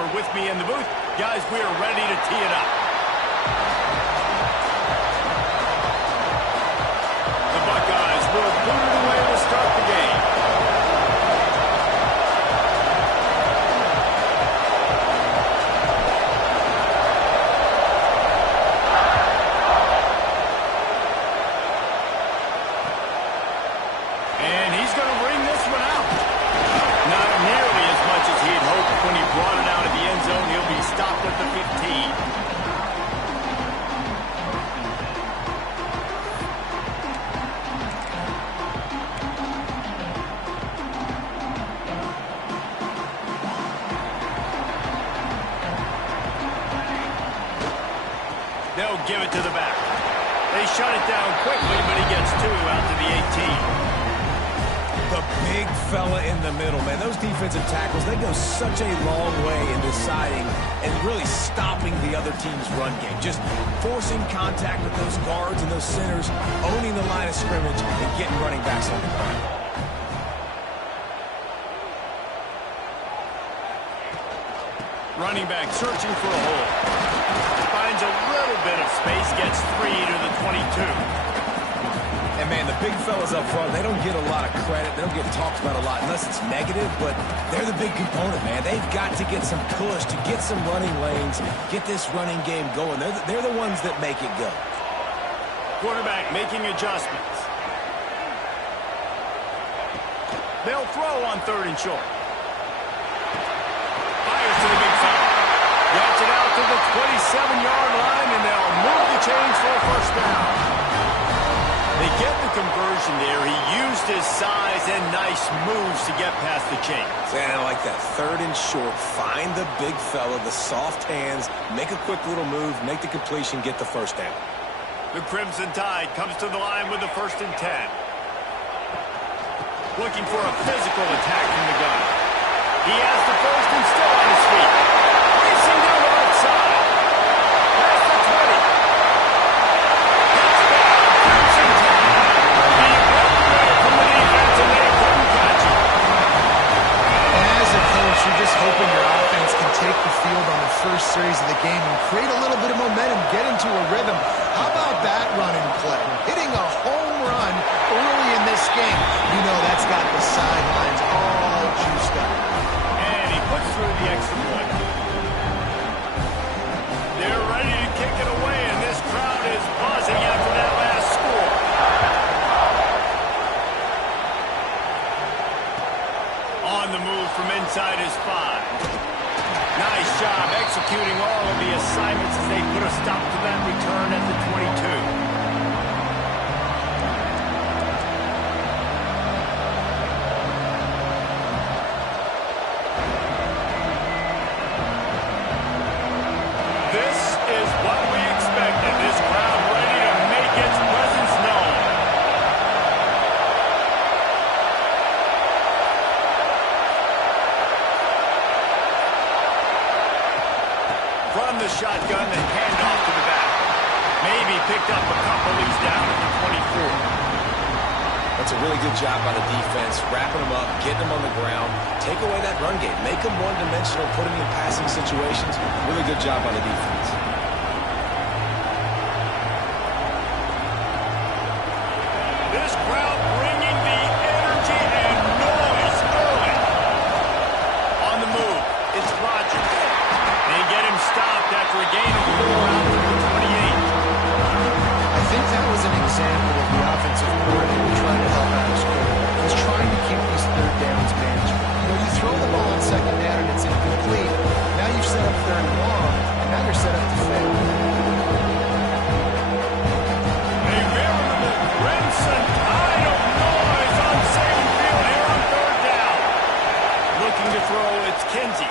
are with me in the booth. Guys, we are ready to tee it up. The Buckeyes will boot it away to start the game. And he's going to bring this one out. Not nearly as much as he had hoped when he brought it out of the end zone. He'll be stopped at the 15. They'll give it to the back. They shut it down quickly, but he gets two out to the 18. The big fella in the middle, man. Those defensive tackles, they go such a long way in deciding and really stopping the other team's run game. Just forcing contact with those guards and those centers, owning the line of scrimmage, and getting running backs on the ground. Running back searching for a hole. Finds a little bit of space, gets 3 to the 22. And, man, the big fellas up front, they don't get a lot of credit. They don't get talked about a lot unless it's negative, but they're the big component, man. They've got to get some push, to get some running lanes, get this running game going. They're the ones that make it go. Quarterback making adjustments. They'll throw on 3rd and short. Fires to the big fella. Gets it out to the 27-yard line, and they'll move the chains for a first down. They get the conversion there. He used his size and nice moves to get past the chains. And I like that. 3rd and short. Find the big fella, the soft hands, make a quick little move, make the completion, get the first down. The Crimson Tide comes to the line with the 1st and 10. Looking for a physical attack from the gun. He has the first and still on his feet. Racing down the right side. Past the 20. You're just hoping your offense can take the field on the first series of the game and create a little bit of momentum, get into a rhythm. How about that running play? Hitting a home run early in this game. You know that's got the sidelines all juiced up. And he puts through the extra point. They're ready to kick it away, and this crowd is buzzing after that last score. On the move from inside his 5. Nice job executing all of the assignments as they put a stop to that return at the 22. This is what we expected. This crowd ready to make its presence known. From the shotgun, the handoff to the back. Maybe picked up a couple. He's down at the 24. That's a really good job by the defense, wrapping them up, getting them on the ground, take away that run game, make them one-dimensional, put them in passing situations. Really good job by the defense. This crowd bringing the energy and noise early. On the move, it's Rodgers. They get him stopped after a gain of 4 out to the 28. I think that was an example of the offensive coordinator trying to help out his quarterback. He's trying to keep these 3rd downs manageable. You know, you throw the ball on 2nd down and it's incomplete. Now you've set up 3rd and long, and now you're set up to fail. A veritable crimson tide of noise on Saban Field here on 3rd down. Looking to throw, it's Kinsey.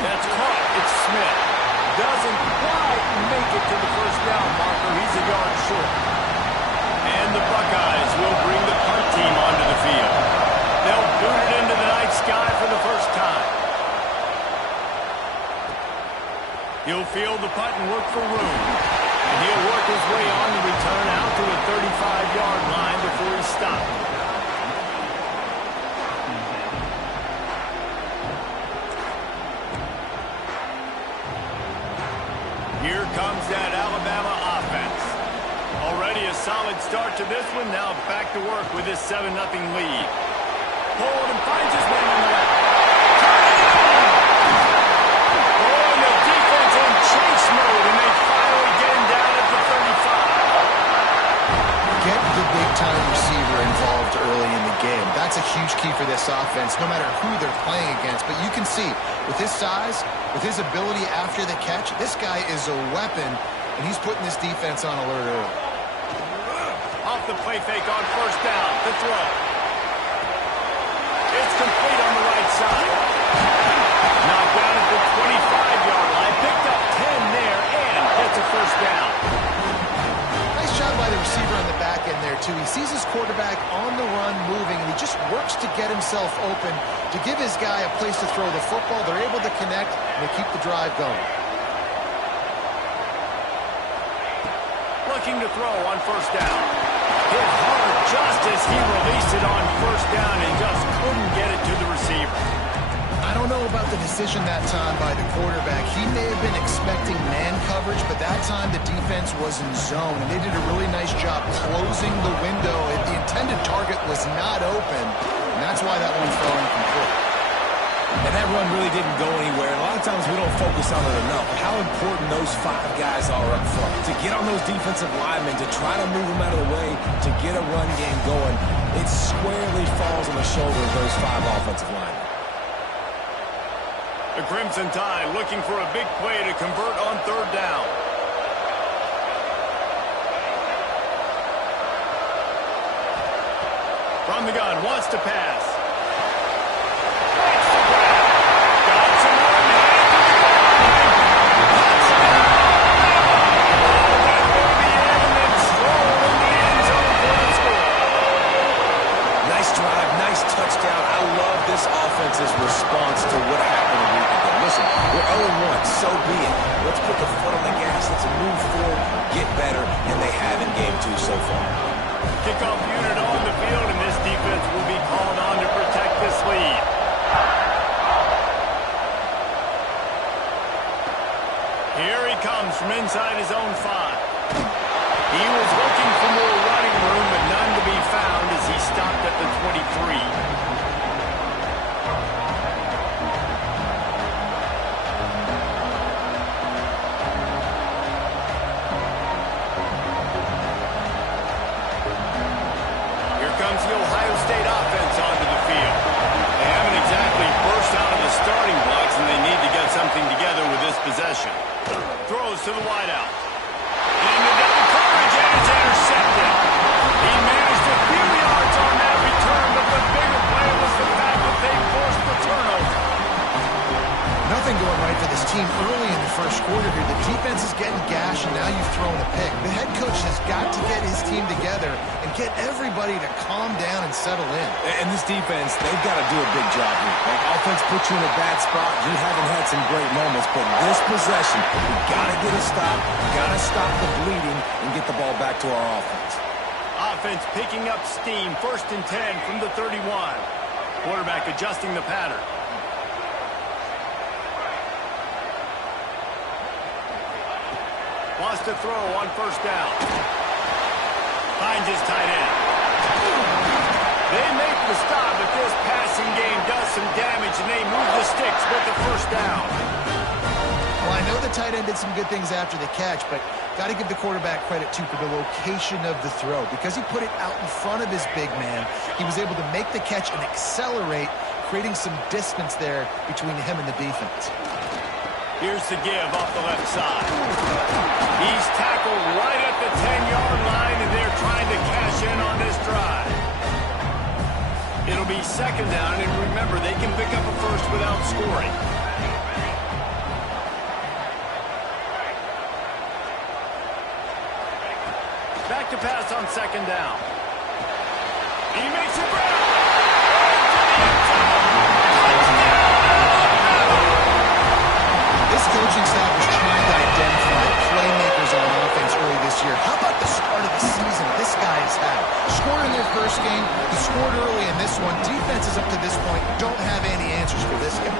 That's caught. It's Smith. Doesn't quite make it to the first down marker. He's a yard short. And the Buckeyes will bring the punt team onto the field. They'll boot it into the night sky for the first time. He'll field the punt and look for room. And he'll work his way on the return out to the 35-yard line before he's stopped. that Alabama offense. Already a solid start to this one. Now back to work with this 7-0 lead. Hold and finds his man on the left. Oh, and the defense in chase mode, and they finally get him down at the 35. Get the big-time receiver involved early in the game. That's a huge key for this offense, no matter who they're playing against. But you can see, with his size, with his ability after the catch, this guy is a weapon, and he's putting this defense on alert early. Off the play fake on first down. The throw. It's complete on the right side. Knocked down at the 25-yard line. Picked up 10 there and gets a first down. Nice job by the receiver on the back end there, too. He sees his quarterback on the run moving, and he just works to get himself open to give his guy a place to throw the football. They're able to connect, and they keep the drive going. Looking to throw on first down. Hit hard just as he released it on first down and just couldn't get it to the receiver. I don't know about the decision that time by the quarterback. He may have been expecting man coverage, but that time the defense was in zone, and they did a really nice job closing the window. The intended target was not open, and that's why that one fell incomplete. And that run really didn't go anywhere. And a lot of times we don't focus on it enough. How important those 5 guys are up front. To get on those defensive linemen, to try to move them out of the way, to get a run game going, it squarely falls on the shoulder of those 5 offensive linemen. The Crimson Tide looking for a big play to convert on third down. From the gun, wants to pass. Touchdown. I love this offense's response to what happened a week ago. Listen, we're 0-1, so be it. Let's put the foot on the gas. Let's move forward, get better, and they have in game 2 so far. Kickoff unit on the field, and this defense will be called on to protect this lead. Here he comes from inside his own 5. He was looking for more running room, but none to be found as he stopped at the 23. Here comes the Ohio State offense onto the field. They haven't exactly burst out of the starting blocks, and they need to get something together with this possession. Throws to the wideout. Into double coverage, and it's intercepted. He managed a few yards on that return, but the bigger play was the fact that they forced the turnover. Nothing going right for this team early in the first quarter here. The defense is getting gashed, and now you've thrown a pick. The head coach has got to get his team together and get everybody to calm down and settle in. And this defense, they've got to do a big job here. Like, offense put you in a bad spot. You haven't had some great moments, but this possession, we got to get a stop. Got to stop the bleeding and get the ball back to our offense. Offense picking up steam. 1st and 10 from the 31. Quarterback adjusting the pattern. Wants to throw on first down. Finds his tight end. They make the stop, but this passing game does some damage, and they move the sticks with the first down. Well, I know the tight end did some good things after the catch, but got to give the quarterback credit, too, for the location of the throw. Because he put it out in front of his big man, he was able to make the catch and accelerate, creating some distance there between him and the defense. Here's the give off the left side. He's tackled right at the 10-yard line, and they're trying to cash in on this drive. It'll be 2nd down, and remember, they can pick up a first without scoring. Back to pass on 2nd down. He makes it grab. This coaching staff is trying to identify playmakers on offense early this year. How about the start of the season this guy has had? Scored in their first game. He scored early in this one. Defenses up to this point don't have any answers for this guy.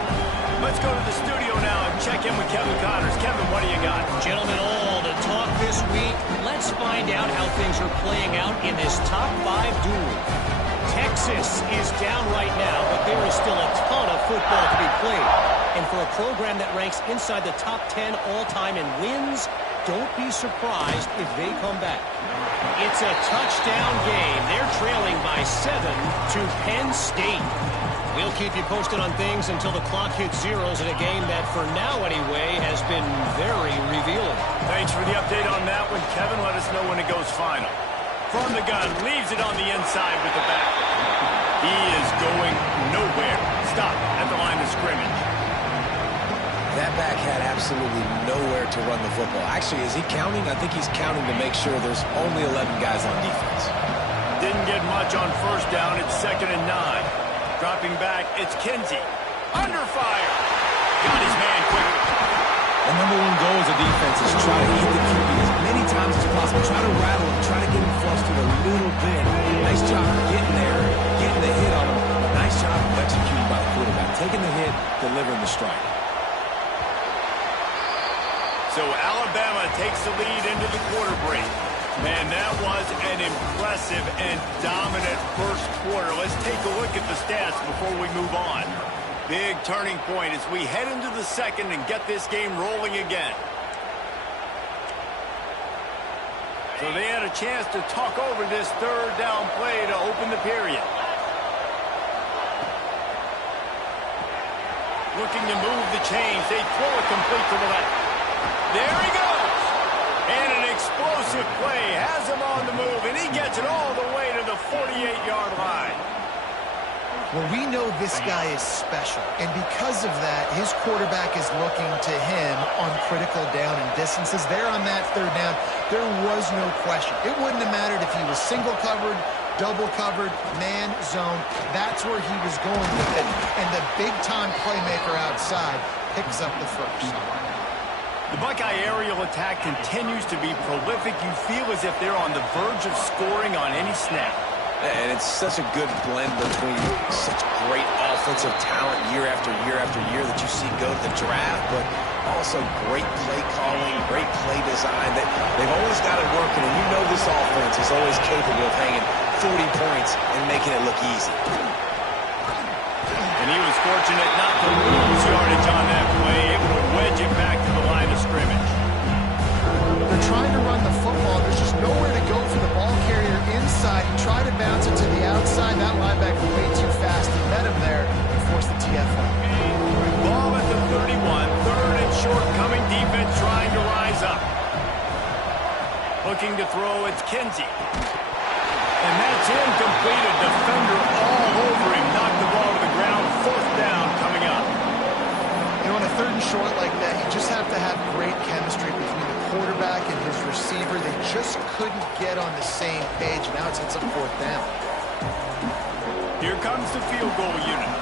Let's go to the studio now and check in with Kevin Connors. Kevin, what do you got? Gentlemen, all to talk this week. Let's find out how things are playing out in this top 5 duel. Texas is down right now, but there is still a ton of football to be played. And for a program that ranks inside the top 10 all-time in wins, don't be surprised if they come back. It's a touchdown game. They're trailing by 7 to Penn State. We'll keep you posted on things until the clock hits zeros in a game that, for now anyway, has been very revealing. Thanks for the update on that one, Kevin. Let us know when it goes final. From the gun, leaves it on the inside with the back. He is going nowhere. Stop at the line of scrimmage. That back had absolutely nowhere to run the football. Actually, is he counting? I think he's counting to make sure there's only 11 guys on defense. Didn't get much on first down. It's 2nd and 9. Dropping back, it's Kinsey. Under fire. Got his man quickly. The number one goal as a defense is try to eat the QB as many times as possible. Try to rattle him. Try to get him flustered a little bit. Nice job of getting there, getting the hit on him. Nice job of executing by the quarterback. Taking the hit, delivering the strike. So Alabama takes the lead into the quarter break. Man, that was an impressive and dominant first quarter. Let's take a look at the stats before we move on. Big turning point as we head into the second and get this game rolling again. So they had a chance to talk over this third down play to open the period. Looking to move the chains. They throw it complete to the left. There he goes. And an explosive play has him on the move, and he gets it all the way to the 48-yard line. Well, we know this guy is special, and because of that, his quarterback is looking to him on critical down and distances. There on that third down, there was no question. It wouldn't have mattered if he was single covered, double covered, man, zone. That's where he was going with it, and the big-time playmaker outside picks up the first. The Buckeye aerial attack continues to be prolific. You feel as if they're on the verge of scoring on any snap. And it's such a good blend between such great offensive talent year after year after year that you see go to the draft, but also great play calling, great play design. They've always got it working, and you know this offense is always capable of hanging 40 points and making it look easy. And he was fortunate not to lose yardage on that play, able to wedge it back to the line of scrimmage. They're trying to run the football. There's just nowhere to go for the ball carrier inside. He tried to bounce it to the outside. That linebacker way too fast. He met him there and forced the TFL. Ball at the 31. 3rd and short coming. Defense trying to rise up. Looking to throw, it's Kinsey. And that's incomplete. A defender all over him. Knocked the ball to the ground. 4th down coming up. You know, on a 3rd and short like that, you just have to have great chemistry between the quarterback and his receiver. They just couldn't get on the same page. Now it's a 4th down. Here comes the field goal unit.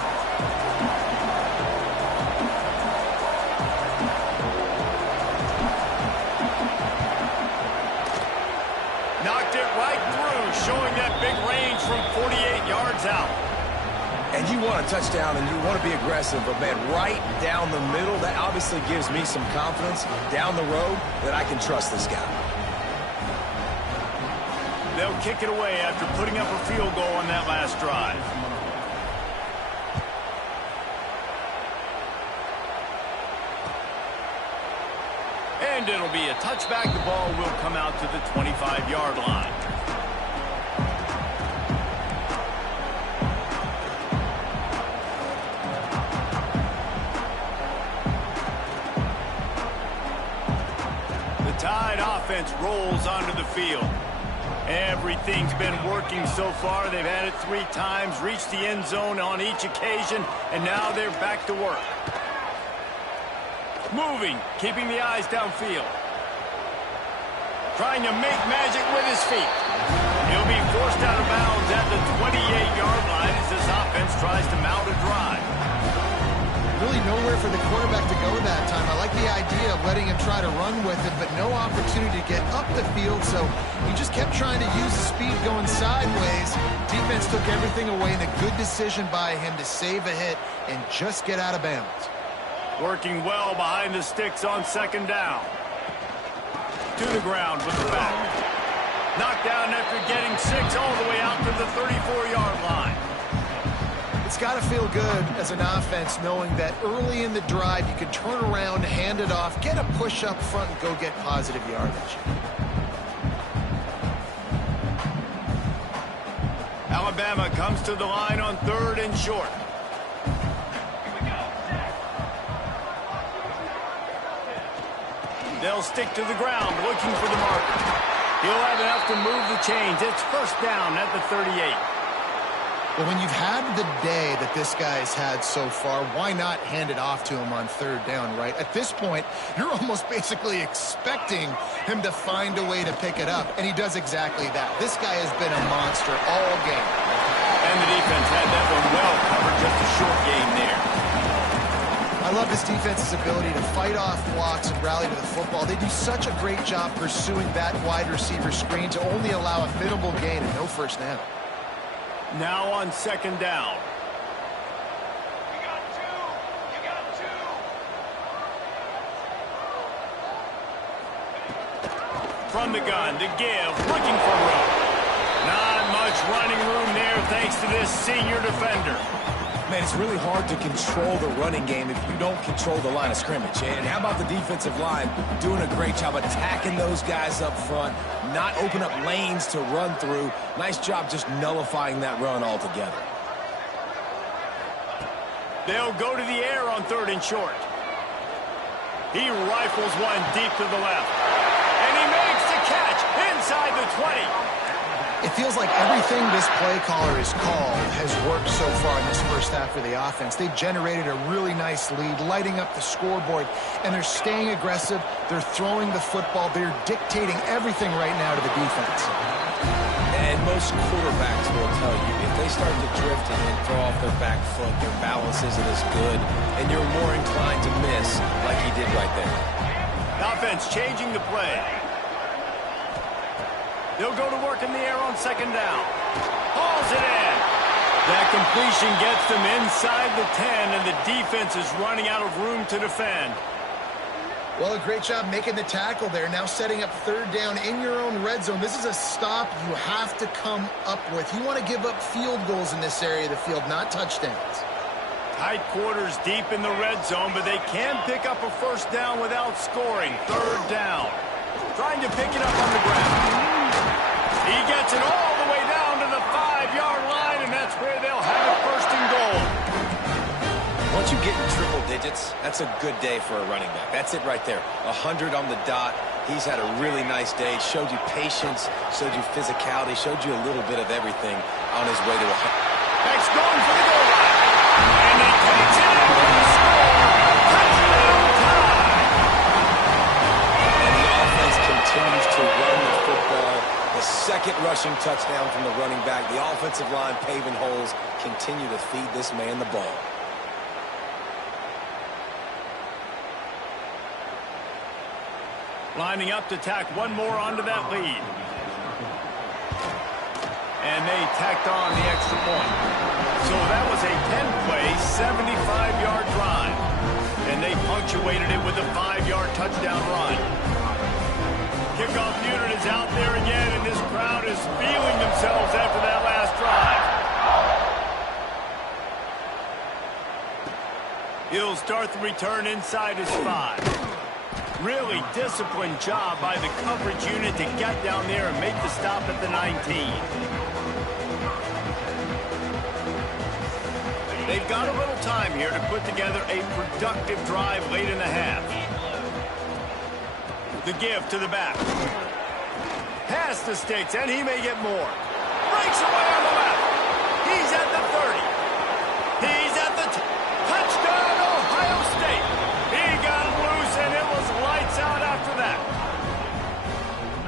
Knocked it right through, showing that big range from 48 yards out. And you want a touchdown and you want to be aggressive, but man, right down the middle, that obviously gives me some confidence down the road that I can trust this guy. They'll kick it away after putting up a field goal on that last drive. And it'll be a touchback. The ball will come out to the 25-yard line. Tide offense rolls onto the field. Everything's been working so far. They've had it 3 times, reached the end zone on each occasion, and now they're back to work. Moving, keeping the eyes downfield. Trying to make magic with his feet. He'll be forced out of bounds at the 28-yard line as this offense tries to mount a drive. Really nowhere for the quarterback to go that time. I like the idea of letting him try to run with it, but no opportunity to get up the field, so he just kept trying to use the speed going sideways. Defense took everything away, and a good decision by him to save a hit and just get out of bounds. Working well behind the sticks on second down. To the ground with the back. Knocked down after getting 6 all the way out to the 34-yard line. It's got to feel good as an offense knowing that early in the drive you can turn around, hand it off, get a push up front, and go get positive yardage. Alabama comes to the line on 3rd and short. They'll stick to the ground looking for the marker. He'll have enough to move the chains. It's first down at the 38. Well, when you've had the day that this guy's had so far, why not hand it off to him on 3rd down, right? At this point, you're almost basically expecting him to find a way to pick it up, and he does exactly that. This guy has been a monster all game. And the defense had that one well covered, just a short game there. I love this defense's ability to fight off blocks and rally to the football. They do such a great job pursuing that wide receiver screen to only allow a minimal gain and no first down. Now on 2nd down. You got two. From the gun, to give, looking for room. Not much running room there thanks to this senior defender. Man, it's really hard to control the running game if you don't control the line of scrimmage. And how about the defensive line doing a great job attacking those guys up front, not open up lanes to run through. Nice job just nullifying that run altogether. They'll go to the air on 3rd and short. He rifles one deep to the left. And he makes the catch inside the 20. It feels like everything this play caller has called has worked so far in this first half for the offense. They've generated a really nice lead, lighting up the scoreboard, and they're staying aggressive. They're throwing the football. They're dictating everything right now to the defense. And most quarterbacks will tell you, if they start to drift and throw off their back foot, their balance isn't as good, and you're more inclined to miss like he did right there. Offense changing the play. They'll go to work in the air on 2nd down. Hauls it in. That completion gets them inside the 10, and the defense is running out of room to defend. Well, a great job making the tackle there. Now setting up 3rd down in your own red zone. This is a stop you have to come up with. You want to give up field goals in this area of the field, not touchdowns. Tight quarters deep in the red zone, but they can pick up a first down without scoring. 3rd down. Trying to pick it up on the ground. He gets it all the way down to the 5-yard line, and that's where they'll have it 1st and goal. Once you get in triple digits, that's a good day for a running back. That's it right there. 100 on the dot. He's had a really nice day. Showed you patience, showed you physicality, showed you a little bit of everything on his way to 100. Next going for the goal line. And he takes it in for the score. Touchdown time. And the offense continues to run the football. The 2nd rushing touchdown from the running back. The offensive line paving holes. Continue to feed this man the ball. Lining up to tack one more onto that lead. And they tacked on the extra point. So that was a 10-play, 75-yard drive. And they punctuated it with a 5-yard touchdown run. Kickoff unit is out there again, and this crowd is feeling themselves after that last drive. He'll start the return inside his 5. Really disciplined job by the coverage unit to get down there and make the stop at the 19. They've got a little time here to put together a productive drive late in the half. The give to the back. Past the sticks, and he may get more. Breaks away on the left. He's at the 30. He's at the touchdown, Ohio State. He got him loose, and it was lights out after that.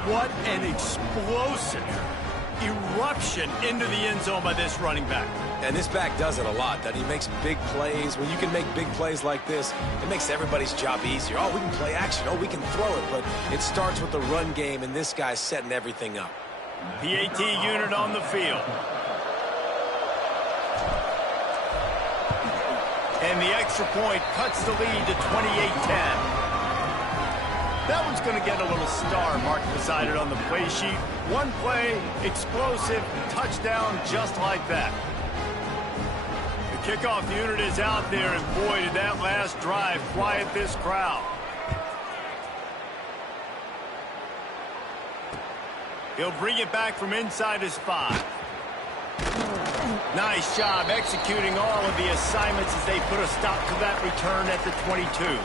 What an explosive eruption into the end zone by this running back. And this back does it a lot. That he makes big plays. When you can make big plays like this, it makes everybody's job easier. Oh, we can play action. Oh, we can throw it. But it starts with the run game, and this guy's setting everything up. PAT unit on the field. And the extra point cuts the lead to 28-10. That one's going to get a little star marked beside it on the play sheet. One play, explosive, touchdown, just like that. The kickoff unit is out there, and boy, did that last drive quiet this crowd. He'll bring it back from inside his 5. Nice job executing all of the assignments as they put a stop to that return at the 22.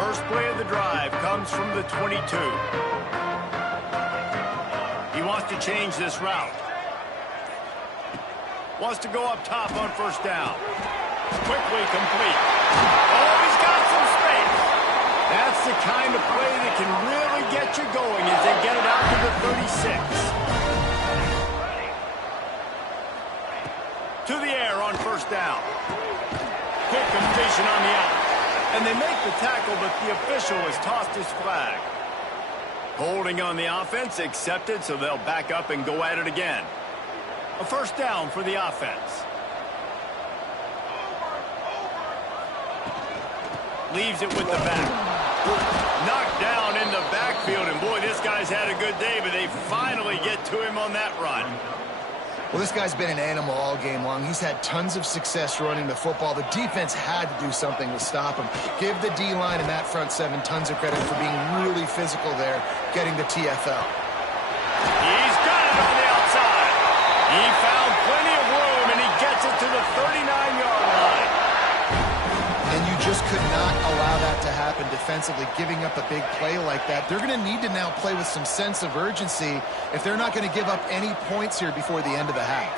First play of the drive comes from the 22. He wants to change this route. Wants to go up top on first down. Quickly complete. Oh, he's got some space. That's the kind of play that can really get you going as they get it out to the 36. To the air on first down. Quick completion on the out. And they make the tackle, but the official has tossed his flag. Holding on the offense accepted, so they'll back up and go at it again. A first down for the offense. Leaves it with the back. Knocked down in the backfield, and boy, this guy's had a good day, but they finally get to him on that run. Well, this guy's been an animal all game long. He's had tons of success running the football. The defense had to do something to stop him. Give the D-line and that front 7 tons of credit for being really physical there, getting the TFL. He's got it on the outside. He found plenty of room, and he gets it to the 39-yard line. And you just could not allow that to happen defensively, giving up a big play like that. They're going to need to now play with some sense of urgency if they're not going to give up any points here before the end of the half.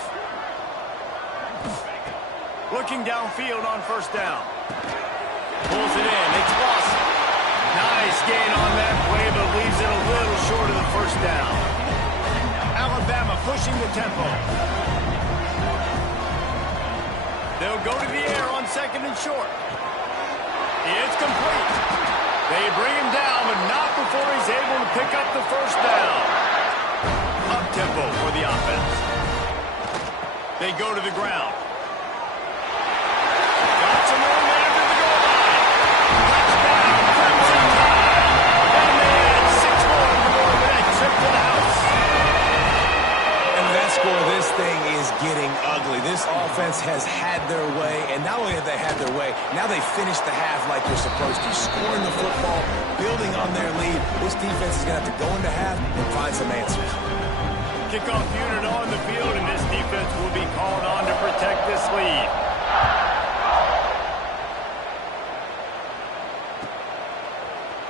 Looking downfield on first down. Pulls it in. It's Lawson. Nice gain on that play, but leaves it a little short of the first down. Alabama pushing the tempo. They'll go to the air on second and short. It's complete. They bring him down, but not before he's able to pick up the first down. Up-tempo for the offense. They go to the ground. Got some room after the goal line. Touchdown, Crimson Tide. And they add 6 more to go with that trip to the house. And that score, this thing is getting ugly. This offense has had their way, and not only have they had their way, now they finished the half like they're supposed to, scoring the football, building on their lead. This defense is going to have to go into half and find some answers. Kickoff unit on the field, and this defense will be called on to protect this lead.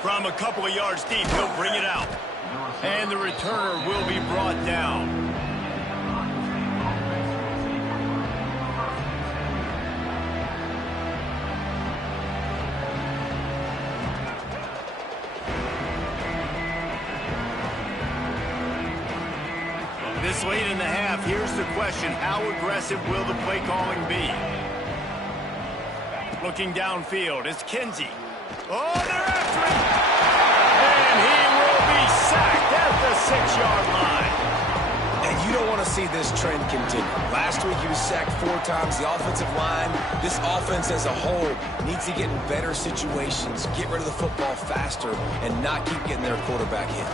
From a couple of yards deep, he'll bring it out. And the returner will be brought down. This late in the half, here's the question. How aggressive will the play calling be? Looking downfield, it's Kinsey. Oh, they're after him! And he will be sacked at the 6-yard line. And you don't want to see this trend continue. Last week he was sacked 4 times. The offensive line, this offense as a whole, needs to get in better situations, get rid of the football faster, and not keep getting their quarterback hit.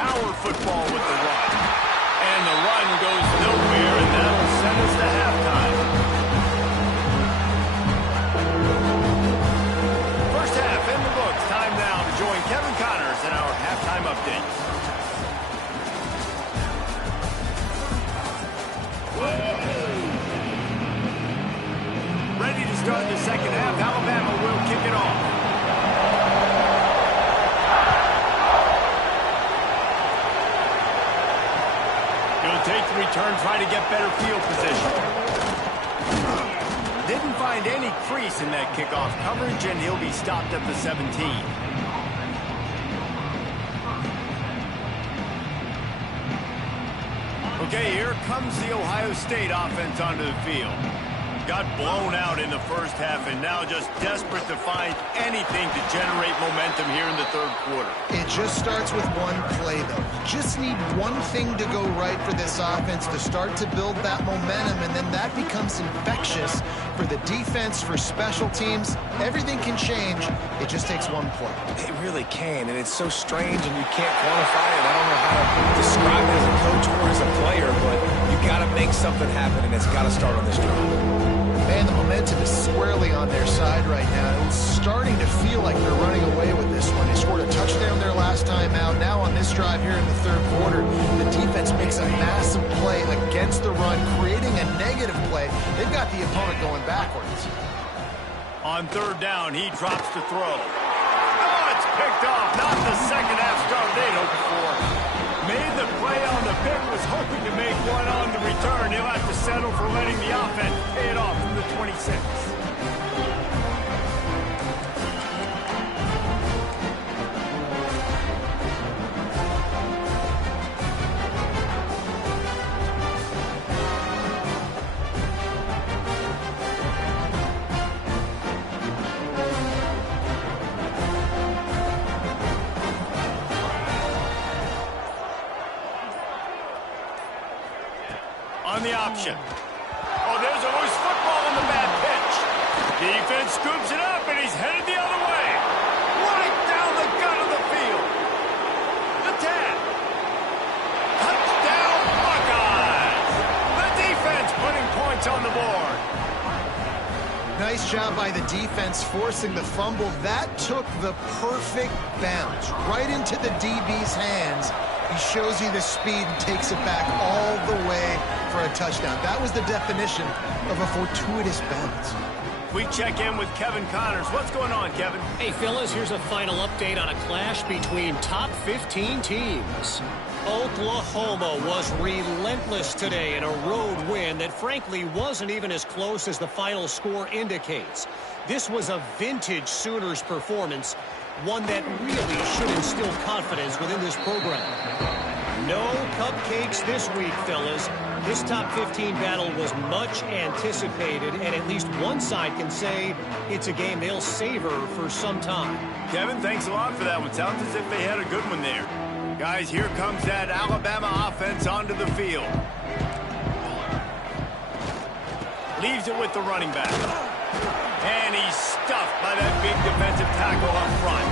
Power football with the run. And the run goes nowhere, and that'll send us to halftime. First half in the books. Time now to join Kevin Connors in our halftime updates. Ready to start the second half. Alabama will kick it off. He'll take the return, try to get better field position. Didn't find any crease in that kickoff coverage, and he'll be stopped at the 17. Okay, here comes the Ohio State offense onto the field. Got blown out in the first half and now just desperate to find anything to generate momentum here in the third quarter. It just starts with one play, though. You just need one thing to go right for this offense to start to build that momentum, and then that becomes infectious for the defense, for special teams. Everything can change. It just takes one play. It really can, and it's so strange, and you can't quantify it. I don't know how to describe it as a coach or as a player, but you got to make something happen, and it's got to start on this drive. Man, the momentum is squarely on their side right now. It's starting to feel like they're running away with this one. They scored a touchdown their last time out. Now on this drive here in the third quarter, the defense makes a massive play against the run, creating a negative play. They've got the opponent going backwards. On third down, he drops to throw. Oh, it's picked off. Not the second half start they'd hoped for. Made the play on the pick, was hoping to make one on the return. He'll have to settle for letting the offense pay it off from the 26. On the option. Oh, there's a loose football on the bad pitch. Defense scoops it up, and he's headed the other way. Right down the gut of the field. The 10. Touchdown, Buckeyes. The defense putting points on the board. Nice job by the defense forcing the fumble. That took the perfect bounce right into the DB's hands. He shows you the speed and takes it back all the way for a touchdown. That was the definition of a fortuitous bounce. We check in with Kevin Connors. What's going on, Kevin? Hey, fellas, here's a final update on a clash between top 15 teams. Oklahoma was relentless today in a road win that frankly wasn't even as close as the final score indicates. This was a vintage Sooners performance, one that really should instill confidence within this program. No cupcakes this week, fellas. This top 15 battle was much anticipated, and at least one side can say it's a game they'll savor for some time. Kevin, thanks a lot for that one. Sounds as if they had a good one there. Guys, here comes that Alabama offense onto the field. Leaves it with the running back. And he's stuffed by that big defensive tackle up front.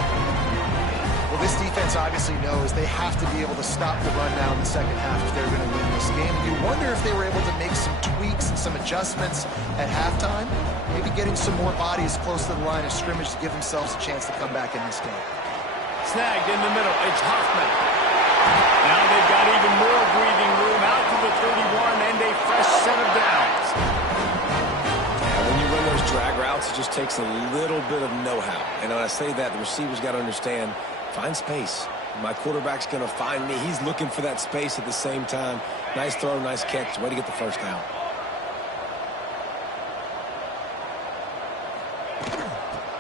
Well, this defense obviously knows they have to be able to stop the run now in the second half if they're going to win this game. You wonder if they were able to make some tweaks and some adjustments at halftime, maybe getting some more bodies close to the line of scrimmage to give themselves a chance to come back in this game. Snagged in the middle. It's Huffman. Now they've got even more breathing room out to the 31 and a fresh set of downs. When you run those drag routes, it just takes a little bit of know-how. And when I say that, the receivers got to understand, find space. My quarterback's going to find me. He's looking for that space at the same time. Nice throw, nice catch. Way to get the first down.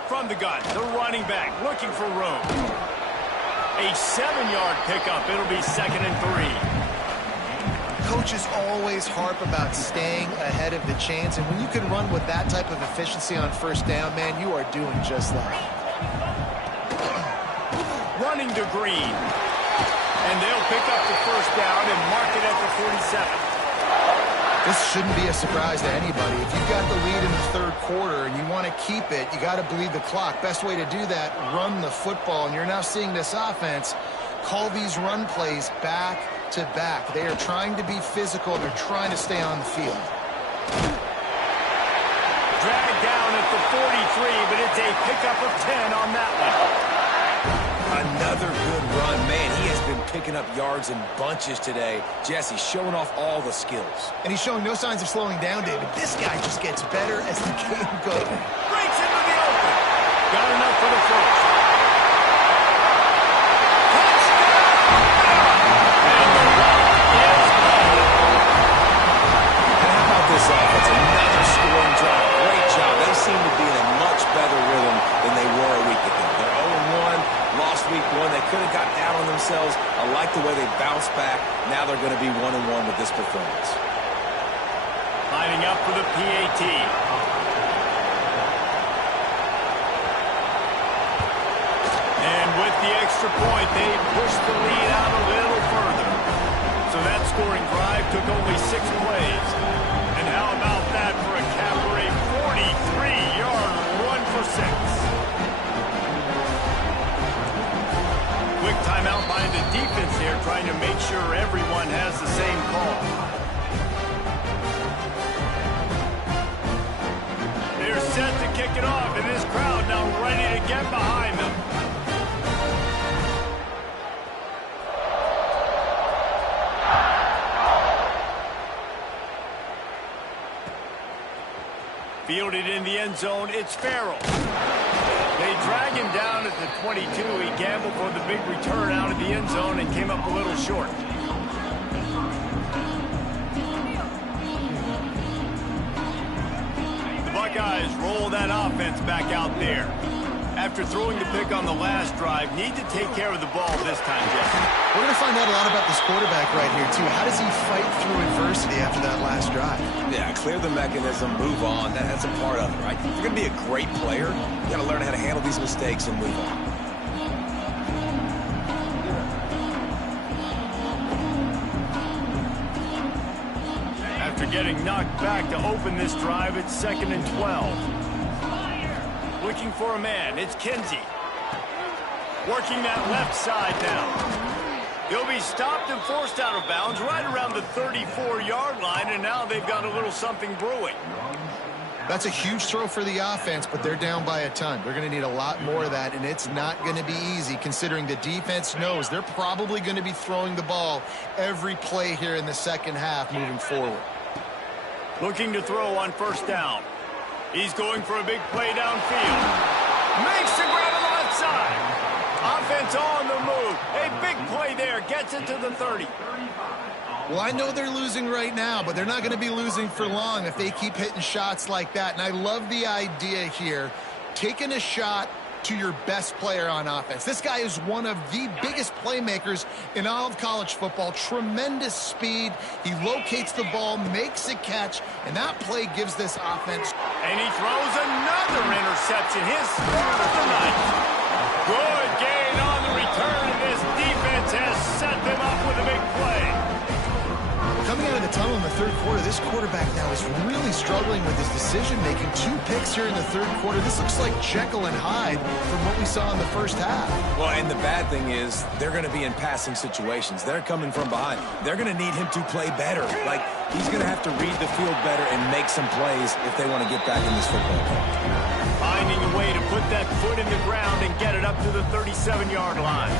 From the gun, the running back looking for room. A 7-yard pickup. It'll be 2nd and 3. Coaches always harp about staying ahead of the chains, and when you can run with that type of efficiency on first down, man, you are doing just that. Running to Green. And they'll pick up the first down and mark it at the 47. This shouldn't be a surprise to anybody. If you've got the lead in the third quarter and you want to keep it, you got to bleed the clock. Best way to do that, run the football. And you're now seeing this offense call these run plays back to back. They are trying to be physical. They're trying to stay on the field. Dragged down at the 43, but it's a pickup of 10 on that one. Another good run. Man, he has been picking up yards in bunches today. Jesse showing off all the skills. And he's showing no signs of slowing down, David. This guy just gets better as the game goes. Breaks into the open. Got enough for the first. And how about this offense? Another scoring drive. Great job. They seem to be in a much better rhythm than they were a week ago. They're 0-1. Lost week 1. They could have got down on themselves. I like the way they bounced back. Now they're going to be 1-1 with this performance. Lining up for the PAT. And with the extra point, they pushed the lead out a little further. So that scoring drive took only 6 plays. And how about that for a cabaret 43-yard run for 6? Quick timeout by the defense here, trying to make sure everyone has the same call. They're set to kick it off, and this crowd now ready to get behind them. Fielded in the end zone, it's Farrell. They drag him down at the 22. He gambled for the big return out of the end zone and came up a little short. The Buckeyes roll that offense back out there. After throwing the pick on the last drive, need to take care of the ball this time, Jeff. We're going to find out a lot about this quarterback right here, too. How does he fight through adversity after that last drive? Yeah, clear the mechanism, move on. That's a part of it, right? If you're going to be a great player, you got to learn how to handle these mistakes and move on. After getting knocked back to open this drive, it's 2nd and 12. Looking for a man, it's Kinsey. Working that left side now. He'll be stopped and forced out of bounds right around the 34-yard line, and now they've got a little something brewing. That's a huge throw for the offense, but they're down by a ton. They're going to need a lot more of that, and it's not going to be easy considering the defense knows they're probably going to be throwing the ball every play here in the second half moving forward. Looking to throw on 1st down. He's going for a big play downfield. Makes the grab on the left side. Offense on the move. A big play there. Gets it to the 30. Well, I know they're losing right now, but they're not going to be losing for long if they keep hitting shots like that. And I love the idea here, taking a shot to your best player on offense. This guy is one of the biggest playmakers in all of college football. Tremendous speed. He locates the ball, makes a catch, and that play gives this offense. And he throws another interception. His 3rd of the night. Good gain on the return, and this defense has set them up with a big play. Coming out of the tunnel in the 3rd quarter, this quarterback now is really struggling with his decision-making. 2 picks here in the 3rd quarter. This looks like Jekyll and Hyde from what we saw in the first half. Well, and the bad thing is they're going to be in passing situations. They're coming from behind. They're going to need him to play better. Like, he's going to have to read the field better and make some plays if they want to get back in this football game. Finding a way to put that foot in the ground and get it up to the 37-yard line.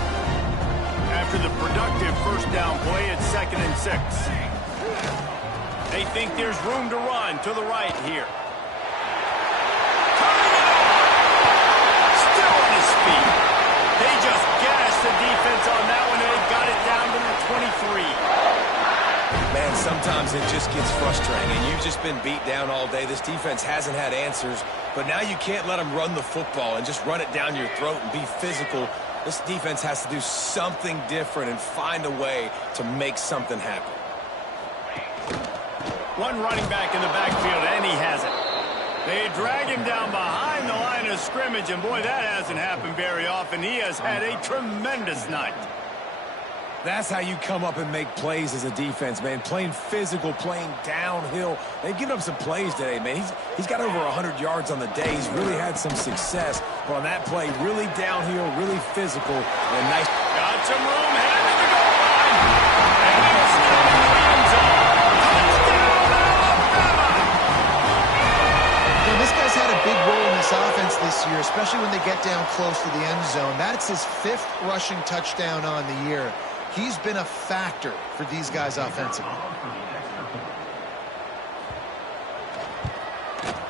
After the productive 1st down play, it's 2nd and 6. They think there's room to run to the right here. Still on his feet. They just gassed the defense on that one, and they've got it down to the 23. Man, sometimes it just gets frustrating, and you've just been beat down all day. This defense hasn't had answers, but now you can't let them run the football and just run it down your throat and be physical. This defense has to do something different and find a way to make something happen. One running back in the backfield, and he has it. They drag him down behind the line of scrimmage, and boy, that hasn't happened very often. He has had a tremendous night. That's how you come up and make plays as a defense, man. Playing physical, playing downhill. They've given up some plays today, man. He's got over 100 yards on the day. He's really had some success. But on that play, really downhill, really physical, and a nice... Got some room, headed to the goal line. And he's still in the end zone. Touchdown, Alabama! You know, this guy's had a big role in this offense this year, especially when they get down close to the end zone. That's his 5th rushing touchdown on the year. He's been a factor for these guys offensively.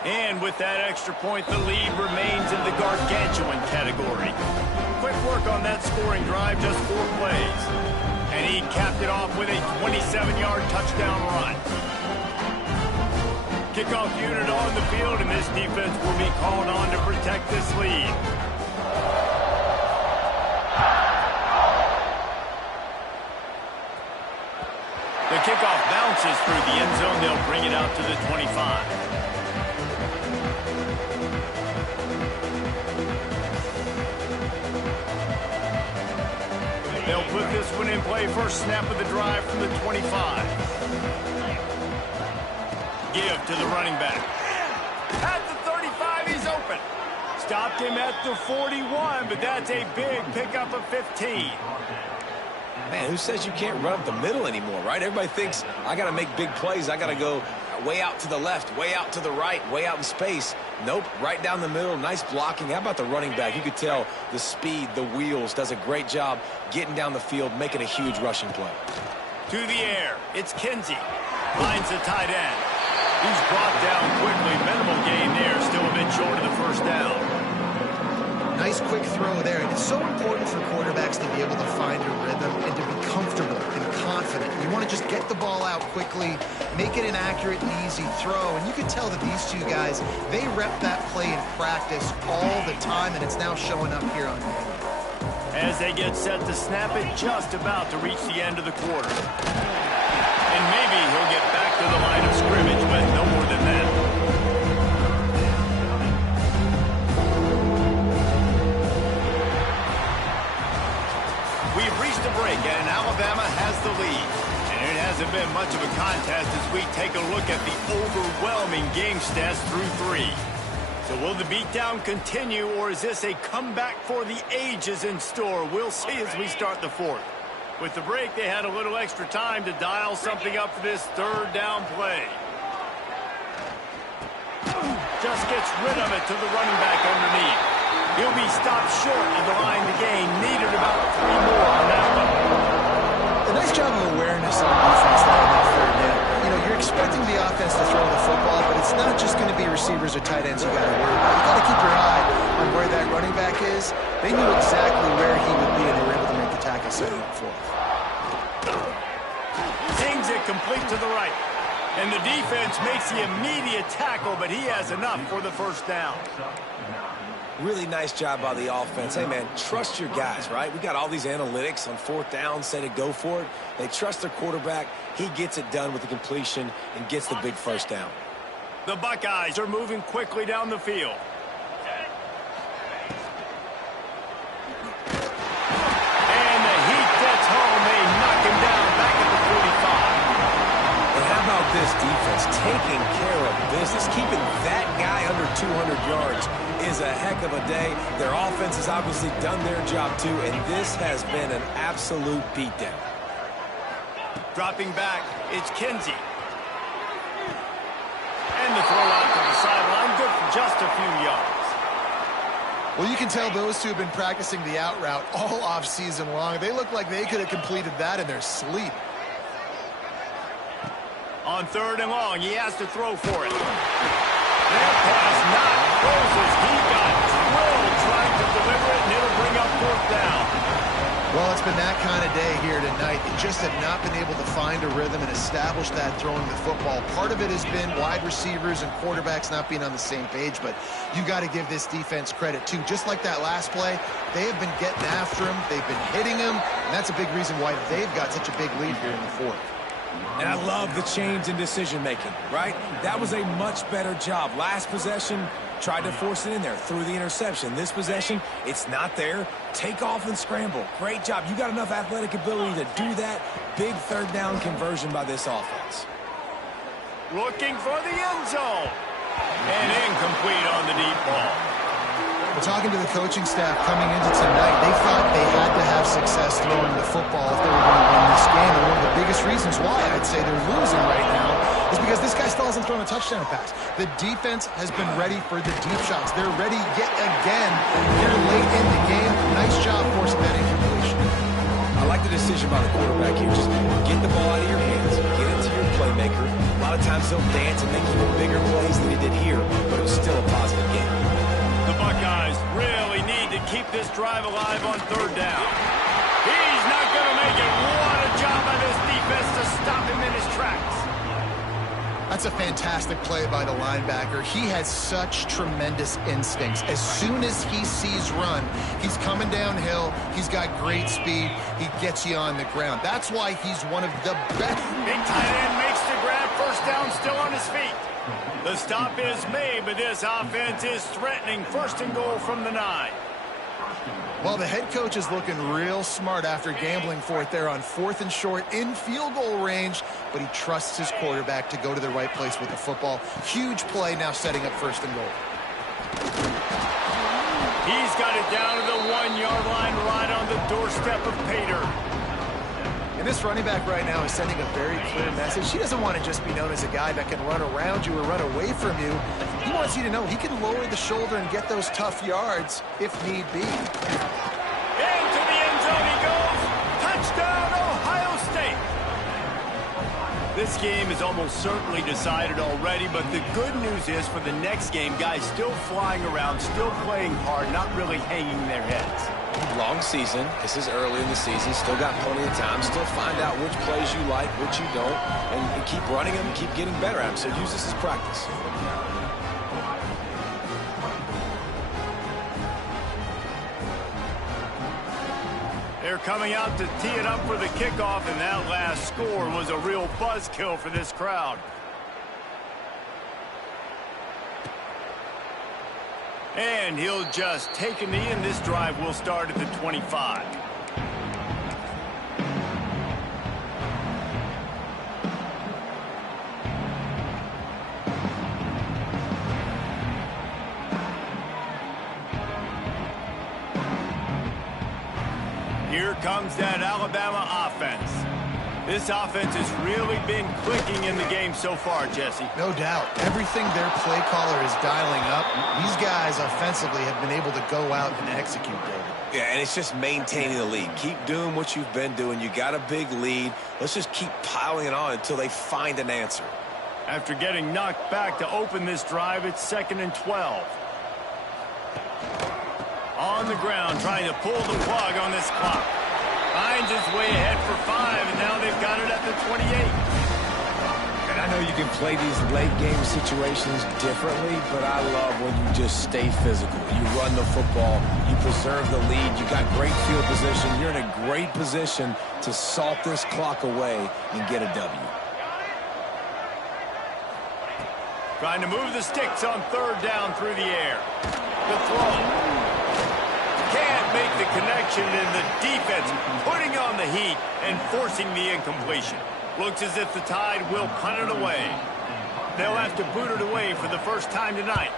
And with that extra point, the lead remains in the gargantuan category. Quick work on that scoring drive, just 4 plays. And he capped it off with a 27-yard touchdown run. Kickoff unit on the field, and this defense will be called on to protect this lead. The kickoff bounces through the end zone. They'll bring it out to the 25. They'll put this one in play. First snap of the drive from the 25. Give to the running back. At the 35, he's open. Stopped him at the 41, but that's a big pickup of 15. Man, who says you can't run up the middle anymore, right? Everybody thinks, I got to make big plays. I got to go way out to the left, way out to the right, way out in space. Nope, right down the middle, nice blocking. How about the running back? You could tell the speed, the wheels, does a great job getting down the field, making a huge rushing play. To the air, it's Kinsey. Finds the tight end. He's brought down quickly. Minimal gain there, still a bit short of the first down. Nice quick throw there. And it's so important for quarterbacks to be able to find a rhythm and to be comfortable and confident. You want to just get the ball out quickly, make it an accurate and easy throw. And you can tell that these two guys, they rep that play in practice all the time, and it's now showing up here on video. As they get set to snap it, just about to reach the end of the quarter. And maybe he'll get back to the line of scrimmage, but no more than that. We've reached a break, and Alabama has the lead. And it hasn't been much of a contest as we take a look at the overwhelming game stats through 3. So will the beatdown continue, or is this a comeback for the ages in store? We'll see as we start the fourth. With the break, they had a little extra time to dial something up for this third down play. Just gets rid of it to the running back underneath. He'll be stopped short of the line to gain. Needed about 3 more on that one. A nice job of awareness on defense there on that third down. You know, you're expecting the offense to throw the football, but it's not just going to be receivers or tight ends you got to worry about. You got to keep your eye on where that running back is. They knew exactly where he would be, and they were able to make the tackle setting up for him. Sings it complete to the right. And the defense makes the immediate tackle, but he has enough for the first down. Really nice job by the offense. Hey, man, trust your guys, right? We got all these analytics on fourth down, say to go for it. They trust their quarterback. He gets it done with the completion and gets the big first down. The Buckeyes are moving quickly down the field. And the heat gets home. They knock him down back at the 45. And how about this defense taking care of business, keeping that guy under 200 yards is a heck of a day. Their offense has obviously done their job too, and this has been an absolute beatdown. Dropping back, it's Kinsey. And the throw out to the sideline, good for just a few yards. Well, you can tell those two have been practicing the out route all off season long. They look like they could have completed that in their sleep. On third and long, he has to throw for it. That pass not closes. He got drilled trying to deliver it, and it'll bring up fourth down. Well, it's been that kind of day here tonight. They just have not been able to find a rhythm and establish that throwing the football. Part of it has been wide receivers and quarterbacks not being on the same page, but you got to give this defense credit too. Just like that last play, they have been getting after him. They've been hitting him, and that's a big reason why they've got such a big lead here in the fourth. And I love the change in decision-making, right? That was a much better job. Last possession, tried to force it in there, threw the interception. This possession, it's not there. Take off and scramble. Great job. You got enough athletic ability to do that. Big third down conversion by this offense. Looking for the end zone. And incomplete on the deep ball. Talking to the coaching staff coming into tonight, they thought they had to have success throwing the football if they were going to win this game. And one of the biggest reasons why I'd say they're losing right now is because this guy still hasn't thrown a touchdown pass. The defense has been ready for the deep shots. They're ready yet again here late in the game. Nice job forcing that incompletion. I like the decision by the quarterback here. Just get the ball out of your hands, get it to your playmaker. A lot of times he'll dance and make even bigger plays than he did here, but it was still a positive game. The Buckeyes really need to keep this drive alive on third down. He's not going to make it. What a job by this defense to stop him in his tracks. That's a fantastic play by the linebacker. He has such tremendous instincts. As soon as he sees run, he's coming downhill. He's got great speed. He gets you on the ground. That's why he's one of the best. Big tight end makes the grab. First down, still on his feet. The stop is made, but this offense is threatening. First and goal from the 9. Well, the head coach is looking real smart after gambling for it there on 4th and short in field goal range, but he trusts his quarterback to go to the right place with the football. Huge play now setting up 1st and goal. He's got it down to the 1-yard line right on the doorstep of Pater. And this running back right now is sending a very clear message. He doesn't want to just be known as a guy that can run around you or run away from you. He wants you to know he can lower the shoulder and get those tough yards if need be. Into the end zone he goes. Touchdown, Ohio State. This game is almost certainly decided already, but the good news is for the next game, guys still flying around, still playing hard, not really hanging their heads. Long season. This is early in the season. Still got plenty of time. Still find out which plays you like, which you don't, and keep running them, keep getting better at them. So use this as practice. They're coming out to tee it up for the kickoff, and that last score was a real buzzkill for this crowd. And he'll just take a knee, and this drive will start at the 25. Here comes that Alabama offense. This offense has really been clicking in the game so far, Jesse. No doubt. Everything their play caller is dialing up, these guys offensively have been able to go out and execute, David. Yeah, and it's just maintaining the lead. Keep doing what you've been doing. You got a big lead. Let's just keep piling it on until they find an answer. After getting knocked back to open this drive, it's 2nd and 12. On the ground, trying to pull the plug on this clock. Finds his way ahead for 5, and now they've got it at the 28. And I know you can play these late game situations differently, but I love when you just stay physical. You run the football, you preserve the lead, you got great field position. You're in a great position to salt this clock away and get a W. Trying to move the sticks on 3rd down through the air. The throw. Can't make the connection, and the defense putting on the heat and forcing the incompletion. Looks as if the Tide will punt it away. They'll have to boot it away for the first time tonight.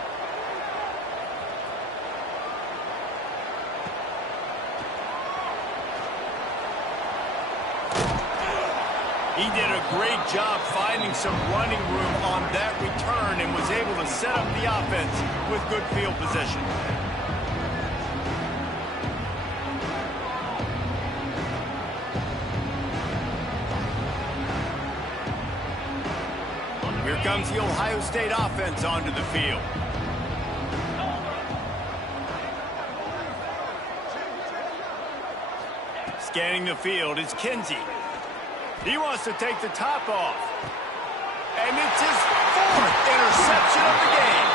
He did a great job finding some running room on that return and was able to set up the offense with good field position. Here comes the Ohio State offense onto the field. Scanning the field is Kinsey. He wants to take the top off. And it's his 4th interception of the game.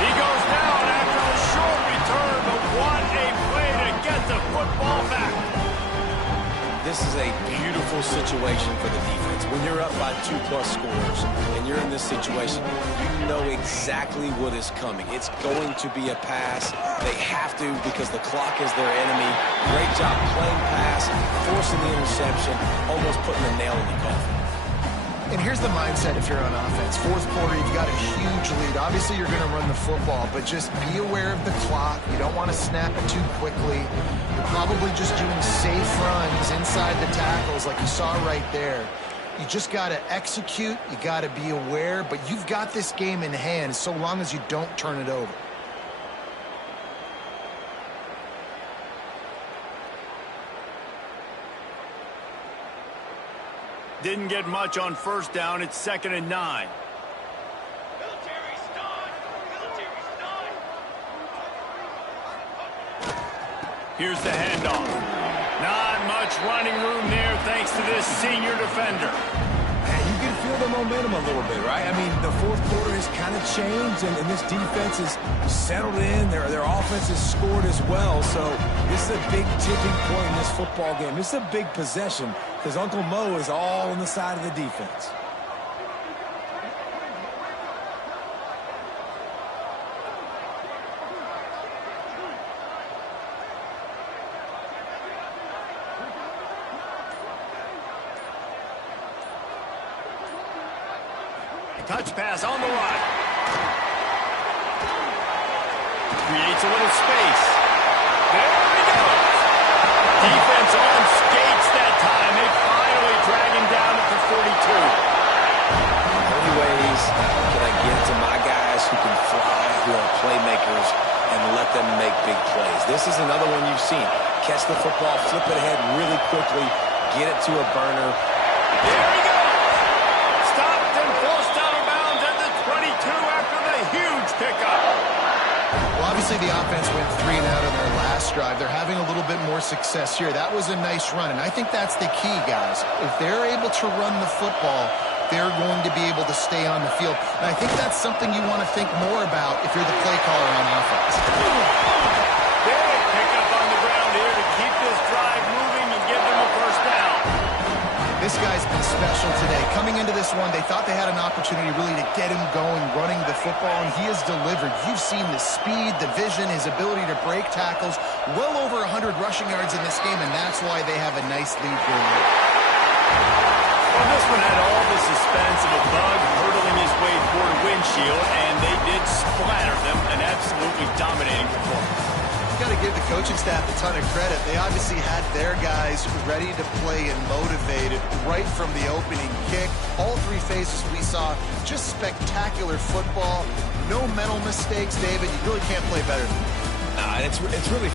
He goes down after the short return, but what a play to get the football back. This is a beautiful situation for the defense. When you're up by 2+ scores and you're in this situation, you know exactly what is coming. It's going to be a pass. They have to because the clock is their enemy. Great job playing pass, forcing the interception, almost putting the nail in the coffin. And here's the mindset if you're on offense. 4th quarter, you've got a huge lead. Obviously, you're going to run the football, but just be aware of the clock. You don't want to snap it too quickly. You're probably just doing safe runs inside the tackles like you saw right there. You just got to execute. You got to be aware, but you've got this game in hand so long as you don't turn it over. Didn't get much on 1st down. It's 2nd and 9. Military stun! Military stun! Here's the handoff. Not much running room there thanks to this senior defender. And you can feel the momentum a little bit, right? I mean, the fourth quarter has kind of changed, and this defense is settled in. Their offense has scored as well. So this is a big tipping point in this football game. This is a big possession because Uncle Mo is all on the side of the defense. Touch pass on the run. Creates a little space. There he goes. Defense on skates that time. They finally drag him down at the 42. How many ways can I get to my guys who can fly, who are playmakers, and let them make big plays? This is another one you've seen. Catch the football, flip it ahead really quickly, get it to a burner. There he goes. Stopped and forced out of bounds at the 22 after the huge pickup. Well, obviously the offense went 3 and out on their last drive. They're having a little bit more success here. That was a nice run, and I think that's the key, guys. If they're able to run the football, they're going to be able to stay on the field. And I think that's something you want to think more about if you're the play caller on offense. Big pickup on the ground here to keep this drive moving and give them a first down. This guy's been special today. Coming into this one, they thought they had an opportunity really to get him going, running the football, and he has delivered. You've seen the speed, the vision, his ability to break tackles. Well over 100 rushing yards in this game, and that's why they have a nice lead here. Well, this one had all the suspense of a bug hurtling his way toward a windshield, and they did splatter them, an absolutely dominating performance. Got to give the coaching staff a ton of credit. They obviously had their guys ready to play and motivated right from the opening kick. All 3 phases we saw, just spectacular football. No mental mistakes, David. You really can't play better than that. And it's really